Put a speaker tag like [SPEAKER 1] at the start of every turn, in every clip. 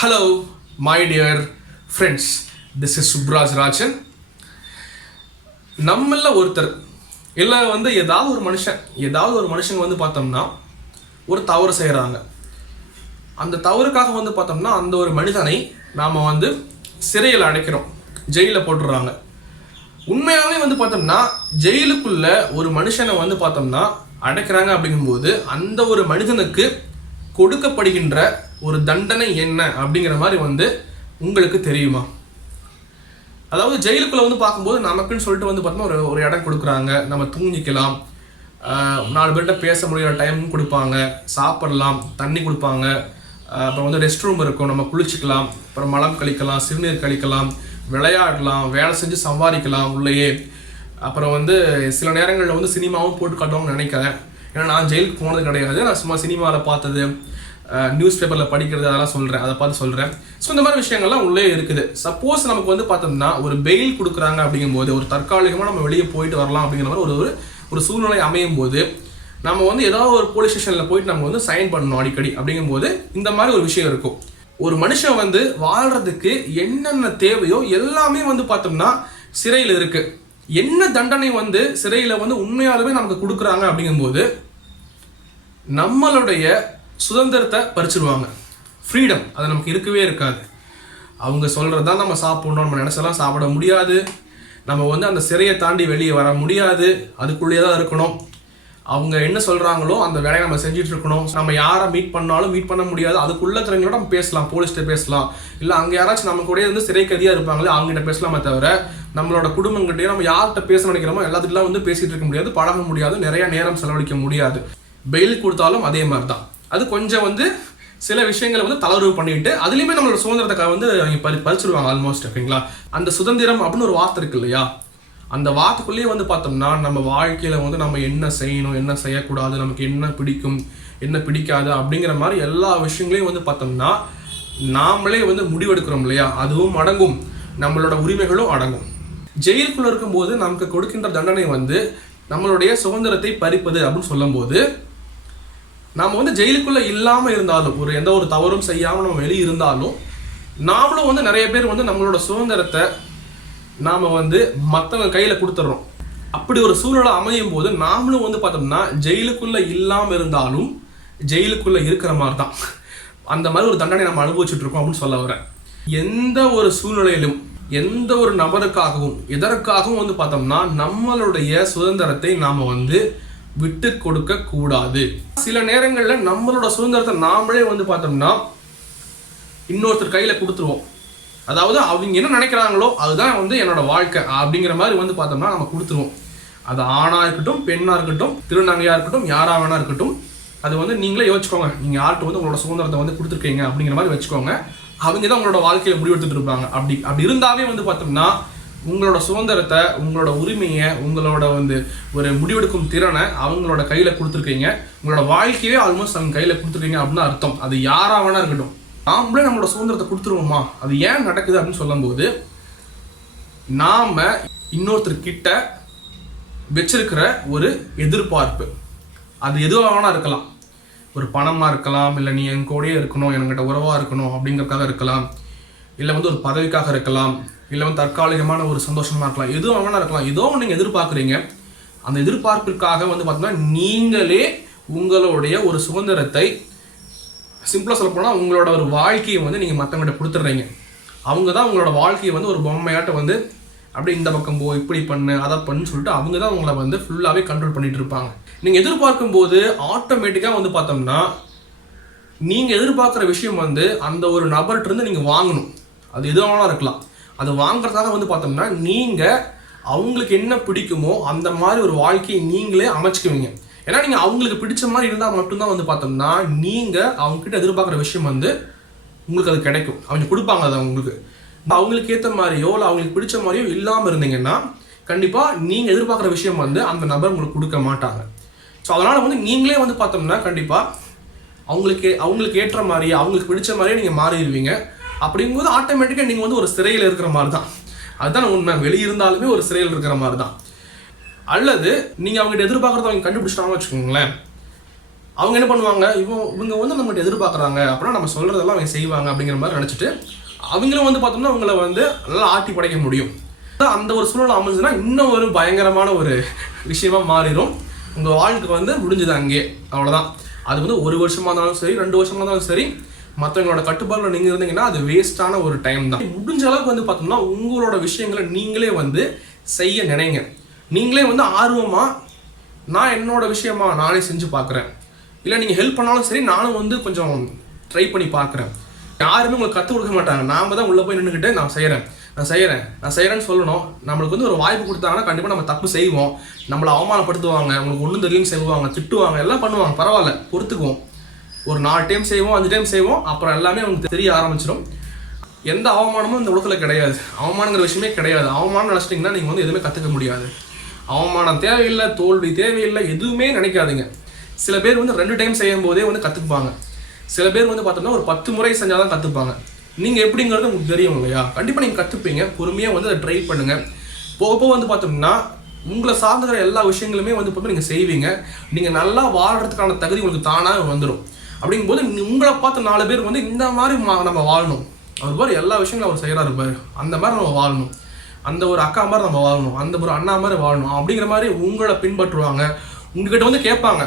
[SPEAKER 1] Hello my dear friends this is Subraj Rajan நம்மள ஒருத்தர் இல்லை வந்து ஏதாவது ஒரு மனுஷன் ஏதாவது ஒரு மனுஷங்க வந்து பார்த்தோம்னா ஒரு தவறு செய்கிறாங்க அந்த தவறுக்காக வந்து பார்த்தோம்னா அந்த ஒரு மனிதனை நாம் வந்து சிறையில் அடைக்கிறோம். ஜெயிலில் போட்டுடுறாங்க உண்மையாகவே வந்து பார்த்தோம்னா ஜெயிலுக்குள்ள ஒரு மனுஷனை வந்து பார்த்தோம்னா அடைக்கிறாங்க அப்படிங்கும்போது அந்த ஒரு மனிதனுக்கு கொடுக்கப்படுகின்ற ஒரு தண்டனை என்ன அப்படிங்கிற மாதிரி வந்து உங்களுக்கு தெரியுமா? அதாவது ஜெயிலுக்குள்ள வந்து பார்க்கும்போது நமக்குன்னு சொல்லிட்டு வந்து பார்த்தோம்னா ஒரு ஒரு இடம் கொடுக்குறாங்க. நம்ம தூங்கிக்கலாம். நாலு பேர்கிட்ட பேச முடியிற டைமும் கொடுப்பாங்க. சாப்பிடலாம் தண்ணி கொடுப்பாங்க. அப்புறம் வந்து ரெஸ்ட் ரூம் இருக்கும். நம்ம குளிச்சுக்கலாம். அப்புறம் மலம் கழிக்கலாம் சிறுநீர் கழிக்கலாம் விளையாடலாம் வேலை செஞ்சு சம்பாதிக்கலாம் உள்ளேயே. அப்புறம் வந்து சில நேரங்களில் வந்து சினிமாவும் போட்டு காட்டுவாங்கன்னு நினைக்கிறேன். ஏன்னா நான் ஜெயிலுக்கு போனது கிடையாது. நான் சும்மா சினிமாவில் பார்த்தது நியூஸ் பேப்பரில் படிக்கிறது அதெல்லாம் சொல்கிறேன் அதை பார்த்து சொல்கிறேன் ஸோ இந்த மாதிரி விஷயங்கள்லாம் உள்ளே இருக்குது. சப்போஸ் நமக்கு வந்து பார்த்தோம்னா ஒரு பெயில் கொடுக்குறாங்க அப்படிங்கும்போது ஒரு தற்காலிகமாக நம்ம வெளியே போயிட்டு வரலாம் அப்படிங்கிற மாதிரி ஒரு ஒரு ஒரு சூழ்நிலை அமையும் போது நம்ம வந்து ஏதாவது ஒரு போலீஸ் ஸ்டேஷனில் போயிட்டு நம்ம வந்து சைன் பண்ணணும் அடிக்கடி அப்படிங்கும்போது இந்த மாதிரி ஒரு விஷயம் இருக்கும். ஒரு மனுஷன் வந்து வாழ்கிறதுக்கு என்னென்ன தேவையோ எல்லாமே வந்து பார்த்தோம்னா சிறையில் இருக்குது என்ன தண்டனை வந்து சிறையில் வந்து உண்மையாலுமே நமக்கு கொடுக்குறாங்க அப்படிங்கும்போது நம்மளுடைய சுதந்திரத்தை பறிச்சிருவாங்க. ஃப்ரீடம் அது நமக்கு இருக்கவே இருக்காது. அவங்க சொல்கிறதா நம்ம சாப்பிட்ணும் நம்ம நினச்செல்லாம் சாப்பிட முடியாது. நம்ம வந்து அந்த சிறையை தாண்டி வெளியே வர முடியாது. அதுக்குள்ளேயே தான் இருக்கணும். அவங்க என்ன சொல்கிறாங்களோ அந்த வேலையை நம்ம செஞ்சுட்டு இருக்கணும். நம்ம யாரை மீட் பண்ணாலும் மீட் பண்ண முடியாது. அதுக்குள்ள திறங்களோட நம்ம பேசலாம். போலீஸ்கிட்ட பேசலாம். இல்லை அங்கே யாராச்சும் நம்ம கூட இருந்து சிறை கதியாக இருப்பாங்களே அவங்ககிட்ட பேசலாமே தவிர நம்மளோட குடும்பங்கிட்டே நம்ம யார்கிட்ட பேச நினைக்கிறோமோ எல்லாத்துக்குலாம் வந்து பேசிட்டு இருக்க முடியாது பழக முடியாது நிறைய நேரம் செலவழிக்க முடியாது. பெயில் கொடுத்தாலும் அதே மாதிரி தான் அது கொஞ்சம் வந்து சில விஷயங்களை வந்து தளர்வு பண்ணிட்டு அதுலேயுமே நம்மளோட சுதந்திரத்தை வந்து அவங்க பறி பறிச்சிருவாங்க ஆல்மோஸ்ட் ஓகேங்களா? அந்த சுதந்திரம் அப்படின்னு ஒரு வார்த்தை இருக்கு இல்லையா? அந்த வார்த்தைக்குள்ளேயே வந்து பார்த்தோம்னா நம்ம வாழ்க்கையில் வந்து நம்ம என்ன செய்யணும் என்ன செய்யக்கூடாது நமக்கு என்ன பிடிக்கும் என்ன பிடிக்காது அப்படிங்கிற மாதிரி எல்லா விஷயங்களையும் வந்து பார்த்தோம்னா நாமளே வந்து முடிவெடுக்கிறோம் இல்லையா? அதுவும் அடங்கும். நம்மளோட உரிமைகளும் அடங்கும். ஜெயிலுக்குள்ளே இருக்கும்போது நமக்கு கொடுக்கின்ற தண்டனை வந்து நம்மளுடைய சுதந்திரத்தை பறிப்பது அப்படின்னு சொல்லும்போது நாம் வந்து ஜெயிலுக்குள்ளே இல்லாமல் இருந்தாலும் ஒரு எந்த ஒரு தவறும் செய்யாமல் நம்ம வெளியே இருந்தாலும் நாமளும் வந்து நிறைய பேர் வந்து நம்மளோட சுதந்திரத்தை நாம் வந்து மற்றவங்க கையில் கொடுத்துட்றோம் அப்படி ஒரு சூழ்நிலை அமையும் போது நாமளும் வந்து பார்த்தோம்னா ஜெயிலுக்குள்ளே இல்லாமல் இருந்தாலும் ஜெயிலுக்குள்ளே இருக்கிற மாதிரி தான் அந்த மாதிரி ஒரு தண்டனை நம்ம அனுபவிச்சுட்டு இருக்கோம் அப்படின்னு சொல்ல வரேன். எந்த ஒரு சூழ்நிலையிலும் எந்த ஒரு நபருக்காகவும் எதற்காகவும் வந்து பார்த்தோம்னா நம்மளுடைய சுதந்திரத்தை நாம் வந்து விட்டு கொடுக்க கூடாது. சில நேரங்களில் நம்மளோட சுதந்திரத்தை நாமளே வந்து பார்த்தோம்னா இன்னொருத்தர் கையில் கொடுத்துருவோம். அதாவது அவங்க என்ன நினைக்கிறாங்களோ அதுதான் வந்து என்னோட வாழ்க்கை அப்படிங்கிற மாதிரி வந்து பார்த்தோம்னா நம்ம கொடுத்துருவோம். அது ஆணாக இருக்கட்டும் பெண்ணாக இருக்கட்டும் திருநங்கையாக இருக்கட்டும் யாராக வேணா இருக்கட்டும் அது வந்து நீங்களே யோசிச்சுக்கோங்க. நீங்கள் யார்கிட்ட வந்து உங்களோட சுதந்திரத்தை வந்து கொடுத்துருக்கீங்க அப்படிங்கிற மாதிரி வச்சுக்கோங்க. அவங்க தான் உங்களோட வாழ்க்கையில முடிவெடுத்துட்டு இருப்பாங்க. அப்படி அப்படி இருந்தாவே வந்து பார்த்தோம்னா உங்களோட சுதந்திரத்தை உங்களோட உரிமையை உங்களோட வந்து ஒரு முடிவெடுக்கும் திறனை அவங்களோட கையில் கொடுத்துருக்கீங்க. உங்களோட வாழ்க்கையே ஆல்மோஸ்ட் அவங்க கையில் கொடுத்துருக்கீங்க அப்படின்னு அர்த்தம். அது யாராக வேணா இருக்கட்டும். நாமளே நம்மளோட சுதந்திரத்தை கொடுத்துருவோமா? அது ஏன் நடக்குது அப்படின்னு சொல்லும்போது நாம் இன்னொருத்தர் கிட்ட வச்சிருக்கிற ஒரு எதிர்பார்ப்பு. அது எதுவாக வேணா இருக்கலாம். ஒரு பணமாக இருக்கலாம் இல்லை நீ என் கூடயே இருக்கணும் என்கிட்ட உறவாக இருக்கணும் அப்படிங்கிறதுக்காக இருக்கலாம். இல்லை வந்து ஒரு பதவிக்காக இருக்கலாம். இல்லை வந்து தற்காலிகமான ஒரு சந்தோஷமாக இருக்கலாம். எதுவும் வேணா இருக்கலாம். ஏதோ ஒன்று நீங்கள் எதிர்பார்க்குறீங்க. அந்த எதிர்பார்ப்பிற்காக வந்து பார்த்தீங்கன்னா நீங்களே உங்களுடைய ஒரு சுதந்திரத்தை சிம்பிளாக சொல்ல போனால் உங்களோட ஒரு வாழ்க்கையை வந்து நீங்கள் மற்றவங்கள்ட்ட கொடுத்துட்றீங்க. அவங்க தான் உங்களோட வாழ்க்கையை வந்து ஒரு பொம்மையாட்ட வந்து அப்படியே இந்த பக்கம் போ இப்படி பண்ணு அதை பண்ணுன்னு சொல்லிட்டு அவங்க தான் உங்களை வந்து ஃபுல்லாகவே கண்ட்ரோல் பண்ணிட்டு இருப்பாங்க. நீங்கள் எதிர்பார்க்கும் போது ஆட்டோமேட்டிக்காக வந்து பார்த்தோம்னா நீங்கள் எதிர்பார்க்குற விஷயம் வந்து அந்த ஒரு நபர்கிட்ட இருந்து நீங்கள் வாங்கணும். அது எது இருக்கலாம். அது வாங்குறதுக்காக வந்து பார்த்தோம்னா நீங்கள் அவங்களுக்கு என்ன பிடிக்குமோ அந்த மாதிரி ஒரு வாழ்க்கையை நீங்களே அமைச்சுக்குவீங்க. ஏன்னா நீங்கள் அவங்களுக்கு பிடிச்ச மாதிரி இருந்தால் மட்டும்தான் வந்து பார்த்தோம்னா நீங்கள் அவங்கக்கிட்ட எதிர்பார்க்குற விஷயம் வந்து உங்களுக்கு அது கிடைக்கும். அவங்க கொடுப்பாங்க அது அவங்களுக்கு. அவங்களுக்கு ஏற்ற மாதிரியோ இல்லை அவங்களுக்கு பிடிச்ச மாதிரியோ இல்லாமல் இருந்தீங்கன்னா கண்டிப்பாக நீங்கள் எதிர்பார்க்குற விஷயம் வந்து அந்த நபர் உங்களுக்கு கொடுக்க மாட்டாங்க. ஸோ அதனால் வந்து நீங்களே வந்து பார்த்தோம்னா கண்டிப்பாக அவங்களுக்கு அவங்களுக்கு ஏற்ற மாதிரி அவங்களுக்கு பிடிச்ச மாதிரியே நீங்கள் மாறிடுவீங்க. அப்படிங்கும்போது ஆட்டோமேட்டிக்காக நீங்கள் வந்து ஒரு சிறையில் இருக்கிற மாதிரி தான் அதுதான் உண்மை. வெளியே இருந்தாலுமே ஒரு சிறையில் இருக்கிற மாதிரி தான் அல்லது நீங்கள் அவங்ககிட்ட எதிர்பார்க்குறத அவங்க கண்டுபிடிச்சிட்டாங்கன்னு வச்சுக்கோங்களேன். அவங்க என்ன பண்ணுவாங்க? இவங்க இவங்க வந்து நம்மகிட்ட எதிர்பார்க்குறாங்க. அப்படின்னா நம்ம சொல்கிறதெல்லாம் அவங்க செய்வாங்க அப்படிங்கிற மாதிரி நினச்சிட்டு அவங்களும் வந்து பார்த்தோம்னா அவங்கள வந்து நல்லா ஆட்டி படைக்க முடியும். அந்த ஒரு சூழ்நிலை அமைஞ்சுன்னா இன்னும் ஒரு பயங்கரமான ஒரு விஷயமா மாறிடும் உங்கள் வாழ்க்கை வந்து முடிஞ்சது அங்கே. அவ்வளோதான் அது வந்து ஒரு வருஷமாக இருந்தாலும் சரி ரெண்டு வருஷமாக இருந்தாலும் சரி மற்றவங்களோட கட்டுப்பாடில் நீங்கள் இருந்தீங்கன்னா அது வேஸ்ட்டான ஒரு டைம் தான். முடிஞ்ச அளவுக்கு வந்து பார்த்தோம்னா உங்களோட விஷயங்களை நீங்களே வந்து செய்ய நினைங்க. நீங்களே வந்து ஆர்வமாக நான் என்னோட விஷயமா நானே செஞ்சு பார்க்குறேன் இல்லை நீங்கள் ஹெல்ப் பண்ணாலும் சரி நானும் வந்து கொஞ்சம் ட்ரை பண்ணி பார்க்குறேன் யாருமே உங்களுக்கு கற்றுக் கொடுக்க மாட்டாங்க. நாம தான் உள்ளே போய் நின்றுக்கிட்டு நான் செய்கிறேன் நான் செய்கிறேன் நான் செய்கிறேன்னு சொல்லணும். நம்மளுக்கு வந்து ஒரு வாய்ப்பு கொடுத்தாங்கன்னா கண்டிப்பாக நம்ம தப்பு செய்வோம். நம்மளை அவமானப்படுத்துவாங்க. உங்களுக்கு ஒன்றும் தெரியும் செய்வாங்க திட்டுவாங்க எல்லாம் பண்ணுவாங்க. பரவாயில்ல பொறுத்துக்குவோம். ஒரு நாலு டைம் செய்வோம் அஞ்சு டைம் செய்வோம். அப்புறம் எல்லாமே உங்களுக்கு தெரிய ஆரம்பிச்சிடும் எந்த அவமானமும் இந்த உலகத்தில் கிடையாது. அவமானங்கிற விஷயமே கிடையாது. அவமானம் நினச்சிட்டிங்கன்னா நீங்கள் வந்து எதுவுமே கற்றுக்க முடியாது. அவமானம் தேவையில்லை தோல்வி தேவையில்லை எதுவுமே நினைக்காதுங்க. சில பேர் வந்து ரெண்டு டைம் செய்யும் போதே வந்து கற்றுக்குப்பாங்க சில பேர் வந்து பார்த்தோம்னா ஒரு பத்து முறை செஞ்சால் தான் கற்றுப்பாங்க நீங்கள் எப்படிங்கிறது உங்களுக்கு தெரியும் இல்லையா? கண்டிப்பாக நீங்கள் கற்றுப்பீங்க பொறுமையாக வந்து அதை ட்ரை பண்ணுங்கள் போக போக வந்து பார்த்தோம்னா உங்களை சார்ந்துக்கிற எல்லா விஷயங்களுமே வந்து பார்த்தா நீங்கள் செய்வீங்க. நீங்கள் நல்லா வாழ்கிறதுக்கான தகுதி உங்களுக்கு தானாக வந்துடும் அப்படிங்கும்போது போது உங்களை பார்த்து நாலு பேர் வந்து இந்த மாதிரி மா- நம்ம வாழணும். அவர் பாரு எல்லா விஷயங்களும் அவர் செய்கிறாரு பாரு. அந்த மாதிரி நம்ம வாழணும். அந்த ஒரு அக்கா மாதிரி நம்ம வாழணும் அந்த ஒரு அண்ணா மாதிரி வாழணும் அப்படிங்கிற மாதிரி உங்களை பின்பற்றுவாங்க. உங்ககிட்ட வந்து கேட்பாங்க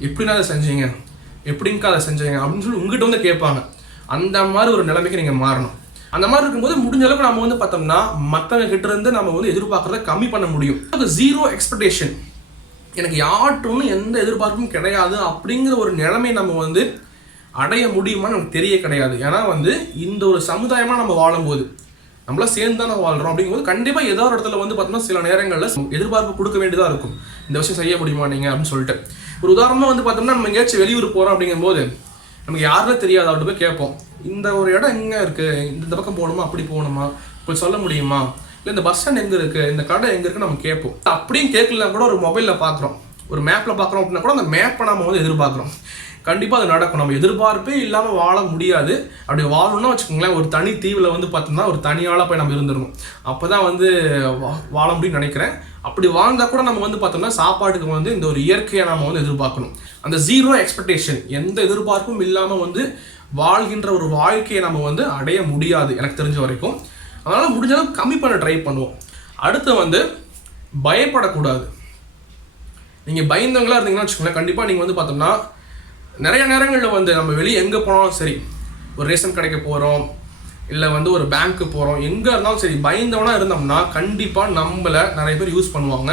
[SPEAKER 1] எப்படின்னா அதை செஞ்சீங்க? எப்படிங்க்கா அதை செஞ்சீங்க? அப்படின்னு சொல்லி உங்ககிட்ட வந்து கேட்பாங்க. அந்த மாதிரி ஒரு நிலைமைக்கு நீங்கள் மாறணும். அந்த மாதிரி இருக்கும்போது முடிஞ்ச அளவுக்கு நம்ம வந்து பார்த்தோம்னா மற்றவங்க கிட்ட இருந்து நம்ம வந்து எதிர்பார்க்கறத கம்மி பண்ண முடியும். ஜீரோ எக்ஸ்பெக்டேஷன் எனக்கு யார்ட்டும் எந்த எதிர்பார்ப்பும் கிடையாது அப்படிங்கிற ஒரு நிலைமை நம்ம வந்து அடைய முடியுமான்னு நமக்கு தெரிய கிடையாது. ஏன்னா வந்து இந்த ஒரு சமுதாயமாக நம்ம வாழும்போது நம்மளா சேர்ந்து தான் வாழ்றோம் அப்படிங்கும்போது கண்டிப்பாக ஏதோ ஒரு இடத்துல வந்து பார்த்தோம்னா சில நேரங்களில் எதிர்பார்ப்பு கொடுக்க வேண்டியதாக இருக்கும். இந்த விஷயம் செய்ய முடியுமா நீங்கள் அப்படின்னு சொல்லிட்டு. ஒரு உதாரணமாக வந்து பார்த்தோம்னா நம்ம எங்கேயாச்சும் வெளியூர் போகிறோம் அப்படிங்கும்போது நமக்கு யாருமே தெரியாது அவர்கிட்ட போய் கேட்போம். இந்த ஒரு இடம் எங்கே இருக்குது இந்த பக்கம் போகணுமா? அப்படி போகணுமா? இப்போ சொல்ல முடியுமா? இல்லை இந்த பஸ் ஸ்டாண்ட் எங்கே இருக்குது இந்த கடை எங்கே இருக்குன்னு நம்ம கேட்போம். அப்படியும் கேட்கலாம் கூட ஒரு மொபைலில் பார்க்குறோம் ஒரு மேப்பில் பார்க்குறோம் அப்படின்னா கூட அந்த மேப்பை நம்ம வந்து எதிர்பார்க்குறோம். கண்டிப்பாக அது நடக்கும். நம்ம எதிர்பார்ப்பே இல்லாமல் வாழ முடியாது. அப்படி வாழணும்னா வச்சுக்கோங்களேன் ஒரு தனி தீவில் வந்து பார்த்தோம்னா ஒரு தனியாளாக போய் நம்ம இருந்துடணும். அப்போ தான் வந்து வா- வாழ முடியும்னு நினைக்கிறேன். அப்படி வாழ்ந்தால் கூட நம்ம வந்து பார்த்தோம்னா சாப்பாட்டுக்கு வந்து இந்த ஒரு இயற்கையை நம்ம வந்து எதிர்பார்க்கணும். அந்த ஜீரோ எக்ஸ்பெக்டேஷன் எந்த எதிர்பார்ப்பும் இல்லாமல் வந்து வாழ்கின்ற ஒரு வாழ்க்கையை நம்ம வந்து அடைய முடியாது எனக்கு தெரிஞ்ச வரைக்கும். அதனால் முடிஞ்ச அளவுக்கு கம்மி பண்ண ட்ரை பண்ணுவோம். அடுத்து வந்து பயப்படக்கூடாது. நீங்கள் பயந்தவங்களா இருந்தீங்கன்னா வச்சுக்கோங்களேன் கண்டிப்பாக நீங்கள் வந்து பார்த்தோம்னா நிறைய நேரங்களில் வந்து நம்ம வெளியே எங்கே போனாலும் சரி ஒரு ரேஷன் கடைக்கு போகிறோம் இல்லை வந்து ஒரு பேங்க்கு போகிறோம் எங்கே இருந்தாலும் சரி பயந்தவனாக இருந்தோம்னா கண்டிப்பாக நம்மளை நிறைய பேர் யூஸ் பண்ணுவாங்க.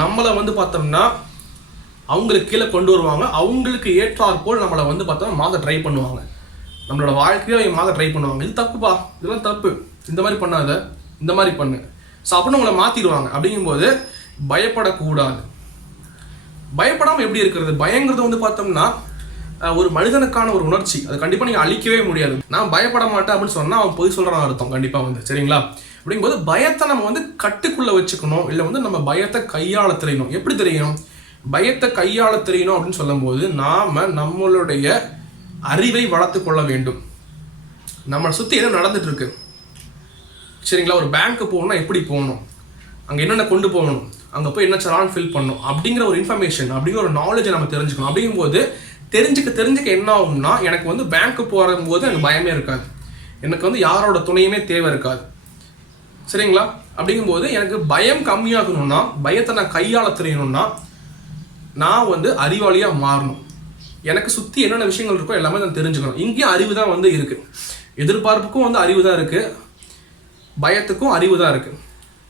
[SPEAKER 1] நம்மளை வந்து பார்த்தோம்னா அவங்களுக்கு கீழே கொண்டு வருவாங்க. அவங்களுக்கு ஏற்றாற்போல் நம்மளை வந்து பார்த்தோம்னா மாத ட்ரை பண்ணுவாங்க. நம்மளோட வாழ்க்கையை அவங்க மாற்ற ட்ரை பண்ணுவாங்க. இது தப்புப்பா? இதெல்லாம் தப்பு. இந்த மாதிரி பண்ணாத. இந்த மாதிரி பண்ணு. ஸோ அப்படின்னு உங்களை மாற்றிடுவாங்க அப்படிங்கும்போது பயப்படக்கூடாது. பயப்படாமல் எப்படி இருக்கிறது? பயங்கிறது வந்து பார்த்தோம்னா ஒரு மனிதனுக்கான ஒரு உணர்ச்சி. அது கண்டிப்பாக நீங்கள் அழிக்கவே முடியாது. நான் பயப்பட மாட்டேன் அப்படின்னு சொன்னால் அவன் பொய் சொல்கிறான் அர்த்தம். கண்டிப்பாக வந்து. சரிங்களா? அப்படிங்கும்போது பயத்தை நம்ம வந்து கட்டுக்குள்ளே வச்சுக்கணும். இல்லை வந்து நம்ம பயத்தை கையாள தெரியணும். எப்படி தெரியணும்? பயத்தை கையாள தெரியணும் அப்படின்னு சொல்லும்போது நாம் நம்மளுடைய அறிவை வளர்த்து கொள்ள வேண்டும். நம்மளை சுற்றி என்ன நடந்துட்டு இருக்கு சரிங்களா? ஒரு பேங்க்கு போகணும்னா எப்படி போகணும்? அங்கே என்னென்ன கொண்டு போகணும்? அங்கே போய் என்ன சலான் ஃபில் பண்ணணும் அப்படிங்கிற ஒரு இன்ஃபர்மேஷன் அப்படிங்கிற ஒரு நாலேஜை நம்ம தெரிஞ்சுக்கணும். அப்படிங்கும்போது தெரிஞ்சுக்க தெரிஞ்சுக்க என்ன ஆகும்னா எனக்கு வந்து பேங்க்கு போகும்போது எனக்கு பயமே இருக்காது. எனக்கு வந்து யாரோட துணையுமே தேவை இருக்காது. சரிங்களா? அப்படிங்கும்போது எனக்கு பயம் கம்மியாகணும்னா பயத்தை நான் கையாள தெரியணும்னா நான் வந்து அறிவாளியாக மாறணும். எனக்கு சுற்றி என்னென்ன விஷயங்கள் இருக்கோ எல்லாமே நான் தெரிஞ்சுக்கணும். இங்கேயும் அறிவு தான் வந்து இருக்குது எதிர்பார்ப்புக்கும் வந்து அறிவு தான் இருக்குது பயத்துக்கும் அறிவு தான் இருக்குது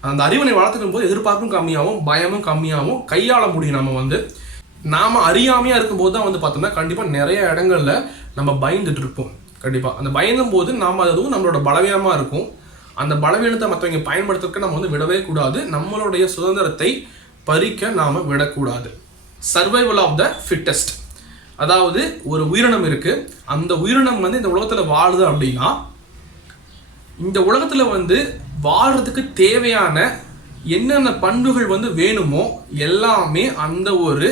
[SPEAKER 1] அந்த அறிவனை வளர்த்துக்கும் போது எதிர்பார்ப்பும் கம்மியாகும் பயமும் கம்மியாகும் கையாள முடியும் நம்ம வந்து. நாம் அறியாமையாக இருக்கும்போது தான் வந்து பார்த்தோம்னா கண்டிப்பாக நிறைய இடங்களில் நம்ம பயந்துட்டு இருப்போம். கண்டிப்பாக அந்த பயந்தும் போது நாம் அதுவும் நம்மளோட பலவீனமாக இருக்கும். அந்த பலவீனத்தை மற்றவங்க பயன்படுத்துறதுக்கு நம்ம வந்து விடவே கூடாது. நம்மளுடைய சுதந்திரத்தை பறிக்க நாம் விடக்கூடாது. சர்வைவல் ஆஃப் த ஃபிட்டஸ்ட் அதாவது ஒரு உயிரினம் இருக்குது அந்த உயிரினம் வந்து இந்த உலகத்தில் வாழுது அப்படின்னா இந்த உலகத்தில் வந்து வாழ்றதுக்கு தேவையான என்னென்ன பண்புகள் வந்து வேணுமோ எல்லாமே அந்த ஒரு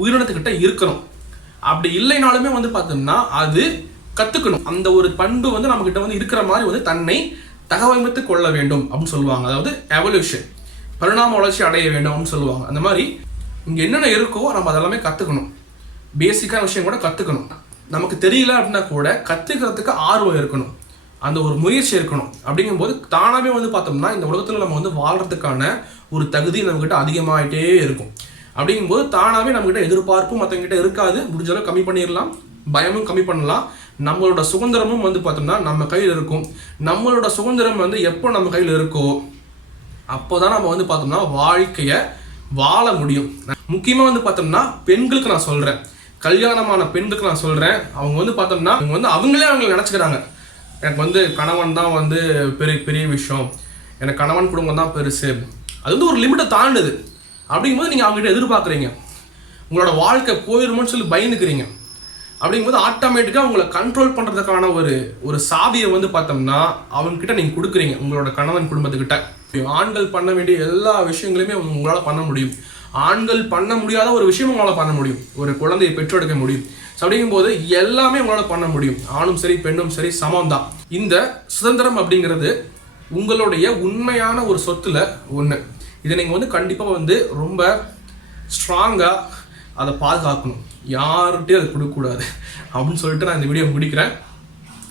[SPEAKER 1] உயிரினத்துக்கிட்ட இருக்கணும். அப்படி இல்லைனாலுமே வந்து பார்த்தோம்னா அது கற்றுக்கணும் அந்த ஒரு பண்பு வந்து நம்மக்கிட்ட வந்து இருக்கிற மாதிரி வந்து தன்னை தகவமைத்து கொள்ள வேண்டும் அப்படின்னு சொல்லுவாங்க. அதாவது எவல்யூஷன் பரிணாம வளர்ச்சி அடைய வேண்டும் அப்படின்னு சொல்லுவாங்க. அந்த மாதிரி இங்கே என்னென்ன இருக்கோ நம்ம அதெல்லாமே கற்றுக்கணும் பேசிக்கான விஷயம் கூட கற்றுக்கணும் நமக்கு தெரியல அப்படின்னா கூட கற்றுக்கிறதுக்கு ஆர்வம் இருக்கணும். அந்த ஒரு முயற்சி இருக்கணும். அப்படிங்கும்போது தானாகவே வந்து பார்த்தோம்னா இந்த உலகத்தில் நம்ம வந்து வாழ்கிறதுக்கான ஒரு தகுதி நம்மக்கிட்ட அதிகமாகிட்டே இருக்கும். அப்படிங்கும்போது தானாகவே நம்மக்கிட்ட எதிர்பார்ப்பும் மற்றவங்கிட்ட இருக்காது. முடிஞ்ச அளவு கம்மி பண்ணிடலாம் பயமும் கம்மி பண்ணலாம். நம்மளோட சுதந்திரமும் வந்து பார்த்தோம்னா நம்ம கையில் இருக்கும். நம்மளோட சுதந்திரம் வந்து எப்போ நம்ம கையில் இருக்கோ அப்போதான் நம்ம வந்து பார்த்தோம்னா வாழ்க்கையை வாழ முடியும். முக்கியமாக வந்து பார்த்தோம்னா பெண்களுக்கு நான் சொல்கிறேன் கல்யாணமான பெண்களுக்கு நான் சொல்கிறேன் அவங்க வந்து பார்த்தோம்னா அவங்க வந்து அவங்களே அவங்களை நினச்சிக்கிறாங்க. எனக்கு வந்து கணவன் தான் வந்து பெரிய பெரிய விஷயம். எனக்கு கணவன் குடும்பம் தான் பெருசு. அது வந்து ஒரு லிமிட்டை தாண்டுது. அப்படிங்கும்போது நீங்கள் அவங்ககிட்ட எதிர்பார்க்குறீங்க. உங்களோட வாழ்க்கை போயிருமோன்னு சொல்லி பயந்துக்கிறீங்க. அப்படிங்கும்போது ஆட்டோமேட்டிக்காக உங்களை கண்ட்ரோல் பண்ணுறதுக்கான ஒரு ஒரு சாவியை வந்து பார்த்தோம்னா அவங்கக்கிட்ட நீங்கள் கொடுக்குறீங்க. உங்களோட கணவன் குடும்பத்துக்கிட்ட. ஆண்கள் பண்ண வேண்டிய எல்லா விஷயங்களையுமே உங்களால் பண்ண முடியும். ஆண்கள் பண்ண முடியாத ஒரு விஷயம் உங்களால் பண்ண முடியும். ஒரு குழந்தையை பெற்றெடுக்க முடியும். ஸோ அப்படிங்கும்போது எல்லாமே உங்களால் பண்ண முடியும். ஆணும் சரி பெண்ணும் சரி சமம் தான் இந்த சுதந்திரம் அப்படிங்கிறது உங்களுடைய உண்மையான ஒரு சொத்துல ஒன்று இதை நீங்கள் வந்து கண்டிப்பாக வந்து ரொம்ப ஸ்ட்ராங்காக அதை பாதுகாக்கணும். யார்கிட்டையும் அதை கொடுக்கக்கூடாது. அப்படின்னு சொல்லிட்டு நான் இந்த வீடியோ முடிக்கிறேன்.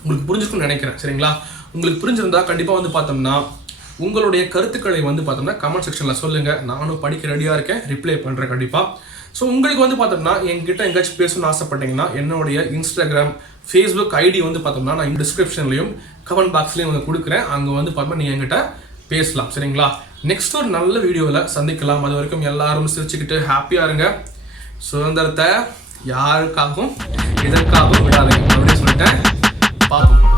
[SPEAKER 1] உங்களுக்கு புரிஞ்சுக்கணும்னு நினைக்கிறேன். சரிங்களா? உங்களுக்கு புரிஞ்சிருந்தா கண்டிப்பாக வந்து பார்த்தோம்னா உங்களுடைய கருத்துக்களை வந்து பார்த்தோம்னா கமெண்ட் செக்ஷனில் சொல்லுங்கள் நானும் படிக்க ரெடியாக இருக்கேன். ரிப்ளை பண்ணுறேன் கண்டிப்பாக ஸோ உங்களுக்கு வந்து பார்த்தோம்னா என்கிட்ட எங்கேயாச்சும் பேசணும்னு ஆசைப்பட்டீங்கன்னா என்னுடைய இன்ஸ்டாகிராம் ஃபேஸ்புக் ஐடி வந்து பார்த்தோம்னா நான் டிஸ்கிரிப்ஷன்லையும் கமெண்ட் பாக்ஸ்லையும் வந்து கொடுக்குறேன். அங்கே வந்து பார்த்தோம்னா நீங்கள் எங்கிட்ட பேசலாம். சரிங்களா? நெக்ஸ்ட் ஒரு நல்ல வீடியோவில் சந்திக்கலாம். அது வரைக்கும் எல்லாரும் சிரிச்சுக்கிட்டு ஹாப்பியாக இருங்க. சுதந்திரத்தை யாருக்காகவும் எதற்காகவும் விடாதீங்க. அப்படின்னு சொல்லிட்டேன் பார்ப்போம்.